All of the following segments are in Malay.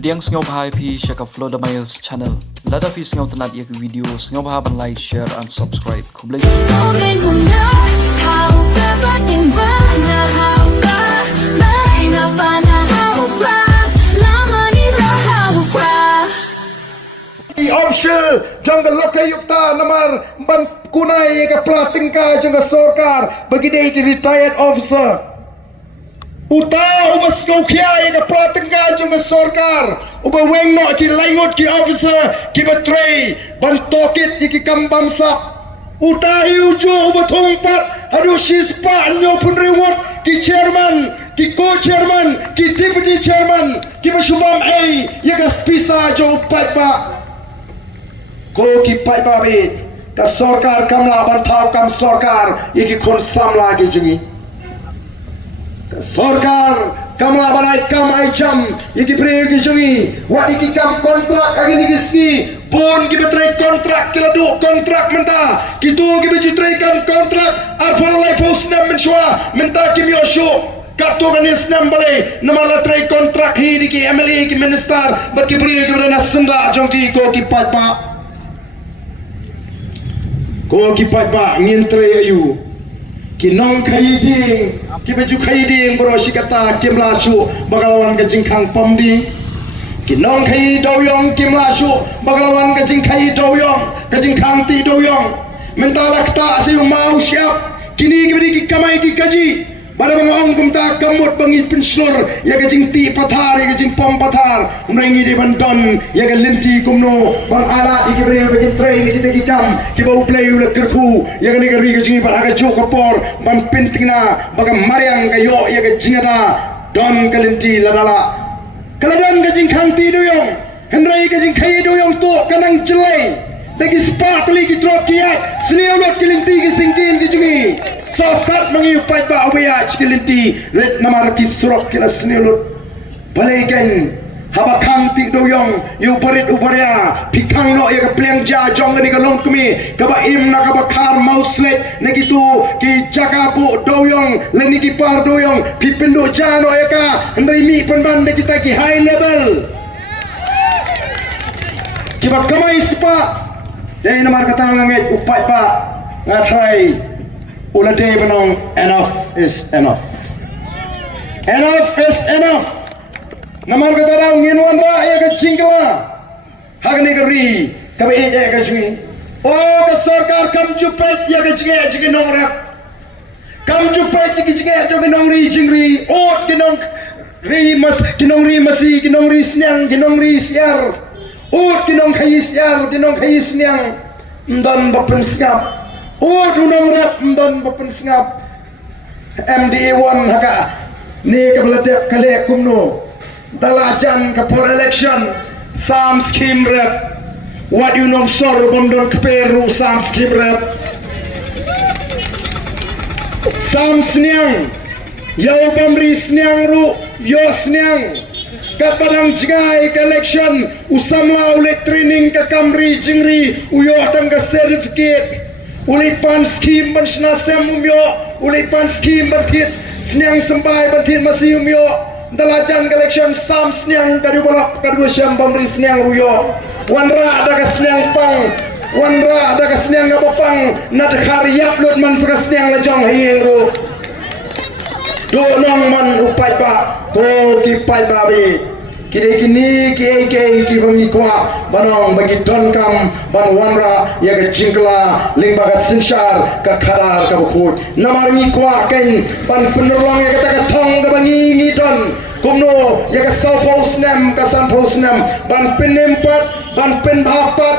Pdiang sngewbha pi shaka FLOWDA MILES Channel. Lada fi sngewtynnad yak video sngewbha ban like, share and subscribe. Khublei Shibun. Official jangan lokai yukta namar ban kunai ke Plah jangan sorkar bagi dia retired officer. Utau mas kau kia ke Plah jangan sorkar. Uba weng no ki langut ki officer ki betray ban tokit ki kambam sap. Utai ujo uba thongpat aduh sispa nyo pun reward ki chairman ki co-chairman ki deputy chairman ki masubam ya gas pisa jo Paidbah. Ko ki Paidbah be ka sarkar kamla ban thau kam sarkar ye ki khon samla ki jungi ka sarkar kamla banai kam ai jam ye ki pre ki jungi wat ki kam kontrak agini ki ski bon ki betrai kontrak ki ladu kontrak menta ki tu ki betrai kam kontrak arfon lai posna menshwa menta ki miosho kato ganis nambale namala trai kontrak hi ki MLA ki minister bat ki pre ki bana senda jongki ko ki Paidbah. Ko ki Paidbah ngin tre ayu ki nong khai ding ki baju khai ding bro sikata kimla su bagalawan ka jingkhang pamdi ki nong khai doyong kimla su bagalawan ka jingkhai doyong ka jingkhang ti doyong mentala kta siu mau siap kini ki kamai ki kaji pada bang ong kumta kamut bangi penslur ya ka jingti pathar ya ka jingpom pathar umrengi di bandon ya ka linti kumno bang ala ikibri bagi train di bagi kam ki bau play ula kerku ya ka ni ka ri ka jingi pada ka jok kapor ban pentingna baga mariang ka yo ya ka jingada don ka linti ladala kalaban ka jingkhang ti doyong henrai ka jingkhai doyong to kanang jelai bagi sparkly ki drop kiat sniolot ki linti ki singkin ki jungi sosat mengiu Paidbah awaya cikilinti red namar kisrok kila sniolot balaikan habakang ti doyong yu parit ubaria pikang no ya ka Pdiang ja jong ni ka long kumi ka ba im na ka bakar mauslet na gitu ki jakapu doyong leni ki par doyong pipindu ja no ya ka ndai mi penban de kita ki high level ki ba kamai sipa dai namar kata nganget upai pa ngatrai Ula day banong enough is enough. Enough is enough. Namar kata raw nginwan ra ya ka jingla. Hagni ka ri ka ba ya ka jingi. O ka sarkar kam jupet ya ka jingi nong ra. Kam jupet ya ka jingi nong ri jingri. O kinong ri mas kinong ri masi kinong ri snyang kinong ri siar. O kinong khai siar kinong khai snyang. Ndan bapen Sngap. Oh dunang rat mdan bapen Sngap MDA 1 haka ni ka beladak kale kumno dalajan ka for election sam scheme rat what you know sor bondon kperu sam scheme rat sam snyang yau pamri snyang ru yo snyang ka padang jigai ka election usamla ule training ka kamri jingri uyo tang ka certificate ulipan skim bansna semumyo ulipan skim bantit snyang sembai bantit masiyumyo dalajan collection sam snyang kadu balap kadu syam bamri snyang ruyo wanra ada ka snyang pang wanra ada ka snyang ngapang nad khariyap lut man sa snyang lajong hiru do nong man upai pa ko ki Paidbah be kini ki bangi kwa banong bagi don kam ban wanra ya ka jingla lingba ka sinshar ka kharar ka bukhut namar mi kwa ken ban penerlong ya ka thong ka bangi ni don kumno ya ka saphos nam ka saphos nam ban penempat ban penbhapat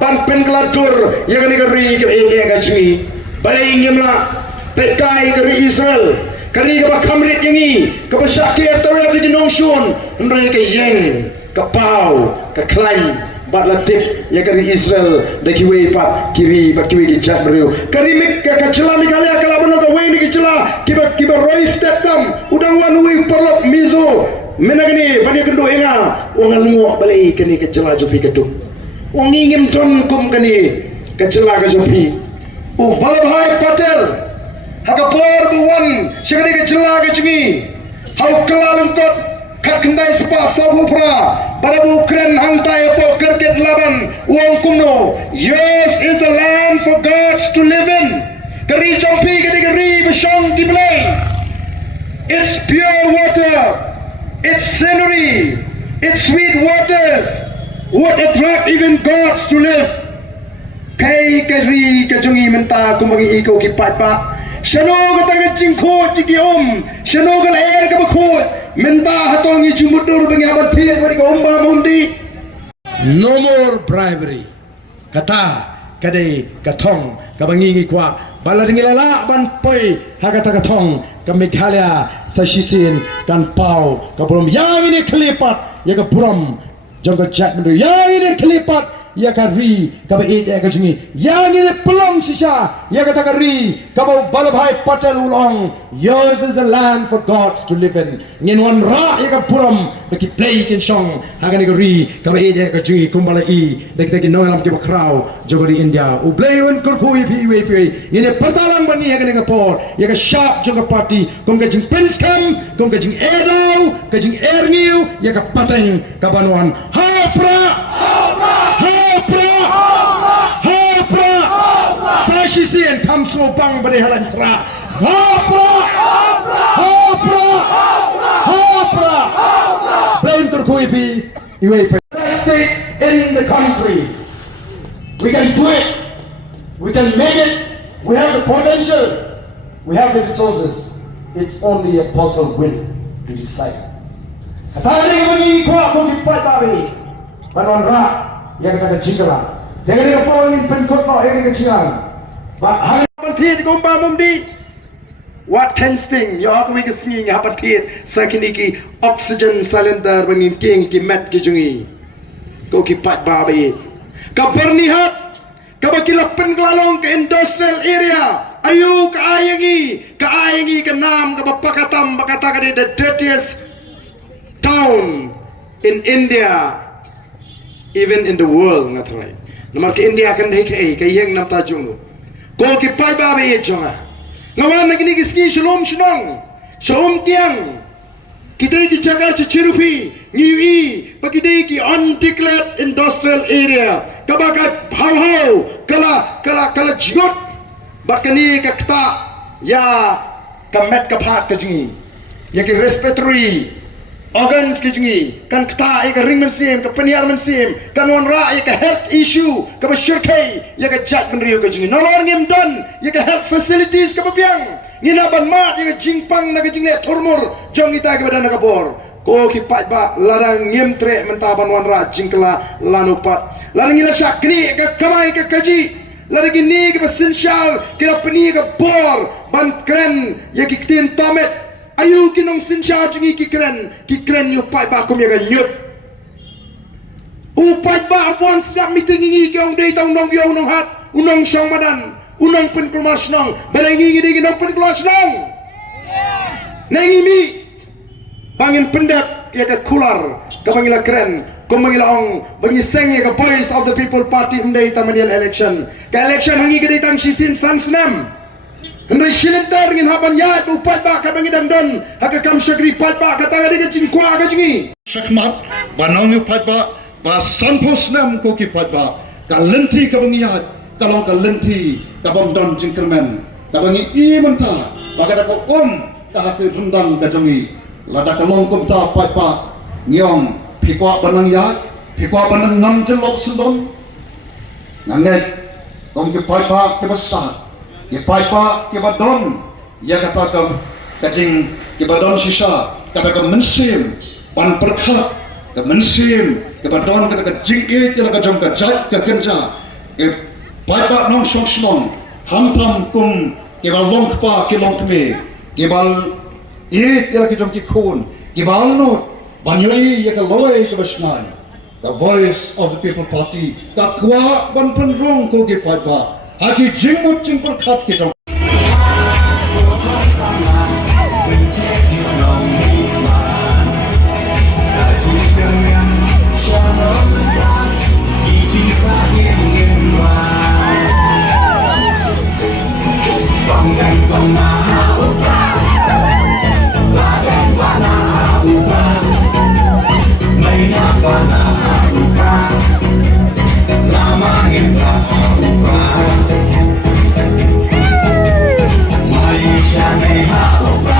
ban pengladur ya ka ni ka ri ka jimi balai ngemla pekai ka Israel kari ka kamrit yangi ka syakir tawar di nongshun ndrai ka yeng ka pau ka klai bat latif ya kari Israel da kiwei pat kiri pat kiwei ki chat beriu kari mik ka chela mikale kala bono ka wei ni ki chela kiba roi step tam udang wan wi perlop mizo menagni bani kendo enga wang lungo balai kani ka chela jopi ka tu wang ngim don kum kani ka chela ka jopi Vallabhbhai Patel haka por buwan shigani ka chila ka chingi hau kalalungkot kat kendai sepa sabu Prah barabu kren hantai po kerket laban uang kumno. Yours is a land for gods to live in. Kari jompi kari besyong Khublei. It's pure water, it's scenery, it's sweet waters would attract even gods to live. Kai kari kajungi menta kumangi iko ki Paidbah. Shano kata jingthmu jiki shano kala air ka khoit menta hatongi jumudur bengi abathir bari ka umba mundi. No more bribery. Kata kadai katong kabangi kwa balaringi lala ban poi hakata katong ka Meghalaya sa Shisin kan pau ka puram yang ini kelipat ya ka puram jangka jat mendu yang ini kelipat ya ka ri ka ba ya ka jingi yang ini pelong sisa ya ka ta ri ka ba balabhai patel ulong. Yours is a land for gods to live in. Ngin wan ra ya ka puram baki play kin song hagani ka ri ka ba ya ka jingi kumbala I dak dak no lam ki ba kraw jogori India u bleun kurkhui pi we pi ini pertalang bani hagani ka por ya ka sharp joga party kum ka jing penskam kum ka jing edau ka jing erniu ya ka pateng ka banwan ha pra Sashi sien kam so bang bari halan Prah. Blame kurkhui pi iwe states in the country. We can do it. We can make it. We have the potential. We have the resources. It's only a bottle will to decide. Atari bagi kwa ko ki Paidbah ni. Panon ra yang kata jingala. Jangan dia pawin penkot ko yang kecilan. Ba hapan gomba mumdi. What can sting? Yo aku make sing hapan sakini ki oxygen cylinder bangin king ki mat ki jungi. Ko ki Paidbah bi. Ka bernihat ka bakilapan kelalong ke industrial area. Ayu ka ayangi ka nam ka bapakatam bakata ka the dirtiest town in India, even in the world ngatrai. Namar ke India kan dei kai yang nam tajung. Ko ki Paidbah be jonga. Ngawan nagini kiski shalom shnong. Shalom Pdiang. Kita di Jakarta Cirupi, ngiwi bagi dei ki undeclared industrial area. Kabakat hau kala jigot bakani ka kta ya kamet kaphat ka jingi. Ya ki respiratory organs ki jungi kan kta ya ka ring mensim ka peniar mensim kan wan ra ya ka health issue ka basyirkai ya ka jat menriu ka jungi nolor ngim don ya ka health facilities ka Pdiang ngina ban mat ya ka jingpang na ka jingle thormur jong ita ka badan ka bor ko ki Paidbah larang ngim tre mentaban wan ra jingkla lanupat larang ngila sakni ka kamai ka kaji larang ni ka basinsyal kila peni ka bor ban kren ya ki ktin tomet. Ayu kinong sinsya jingi kikren yu Paidbah kum yaga nyut. U Paidbah apon Sngap meeting ngi kyong dei tong nong yo nong hat unong syong madan unong pen keluar senong balengi ngi dei nong pen keluar senong. Nengi mi bangin pendap ya ka kular ka bangila kren kum bangila ong bangi seng ya ka voice of the people party mdei tamanian election. Ka election hangi gede tang sisin san senam. Hendai silintar ngin haban ya tu Paidbah ka bangi damdon haka kam syagri Paidbah ka tanga dega jingkwa ka jingi Sngap banong yu Paidbah ba sanpos nam ko ki Paidbah ka lenti ka bangi ya kalong ka lenti ka bomdon jingkermen ka bangi I menta ba ka ko ka hak rendang ka jingi lada kalong ko ta Paidbah nyong pikwa banang ya pikwa banang ngam jelok sundon nanget kong ki Paidbah ke besar ki Paidbah ki badon ya kata ka kajing ki badon sisa kata ka mensim pan perkha ka mensim ki badon kata ka jingke ki la ka jong ka jait ka kenja ki Paidbah nong song song hantam kum ki bal long pa ki long me ki bal ki la ki jong ki khon ki bal no banyoi ya ka loy ka basnai. The voice of the people party ka kwa ban pen rong ko ki Paidbah Aki jingmut jing perkat kita. Lada Maisha ni Hapoh